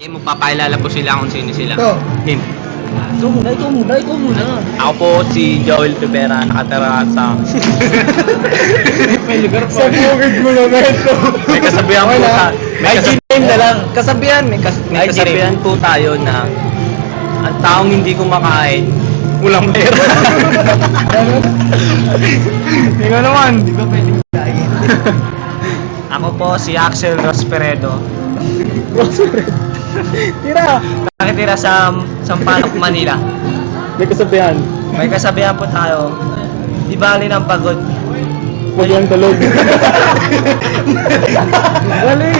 Hindi, magpapakilala po sila kung sino sila. Ito. Him. Ikaw muna. Ako po si Joel Rivera, nakatira sa... Sa bukid mo naman ito. May kasabihan po Okay sa... lang. IG name na lang. Kasabihan, may kasabihan po tayo na ang taong hindi kumakain, walang pera. Tingnan naman. Di ba pwedeng kain? Ako po si Axel Rosperedo. Tira. Nakitira sa Sampaloc, Manila. May kasabihan. May kasabihan po tayo, di bali ng pagod. Huwag lang tulog. Bali.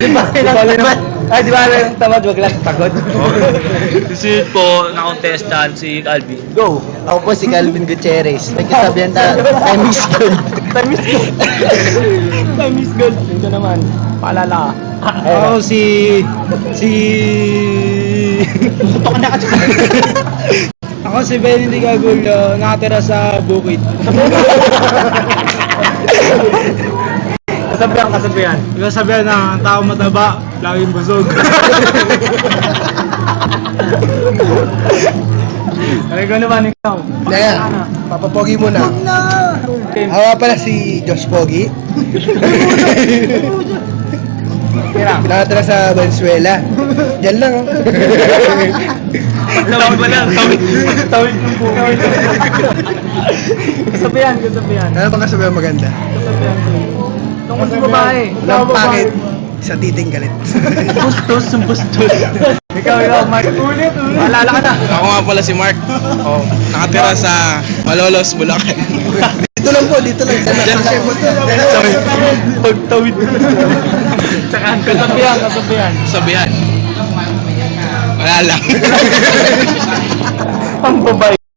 Di bali ng Ay, di ba lang tamad, wag lang pagod. Susunod po na contestant si Calvin. Go! Ako po si Calvin Gutierrez. May kasabihan tayo, time is gold. Time is gold. Time is gold. Ito naman. Paalala ka. Ako si... Tutok na ka. Ako si Benny Gagulio, nakatira sa Bukid. Kasabihan. Kasabihan na ang tao mataba, laging busog. Ay, ko naman ikaw. Kaya, papapogi muna. Hawa pala si Josh Pogi. Nakatira sa Venezuela. Diyan lang. Oh. Tawid ba lang? Tawid ng Bukid. Kasabihan. Ano bang kasabihan maganda? Tungkol sa babae. Walang pangit sa titing galit. Bustos. Ikaw, Mark. Ulit. Paalala ka na. Ako nga pala si Mark. Oh, nakatira sa Malolos, Bulacan. Dito lang po, dito lang. Pagtawid. Tsaka kasabihan. Sabihan. Wala lang. Ang babae.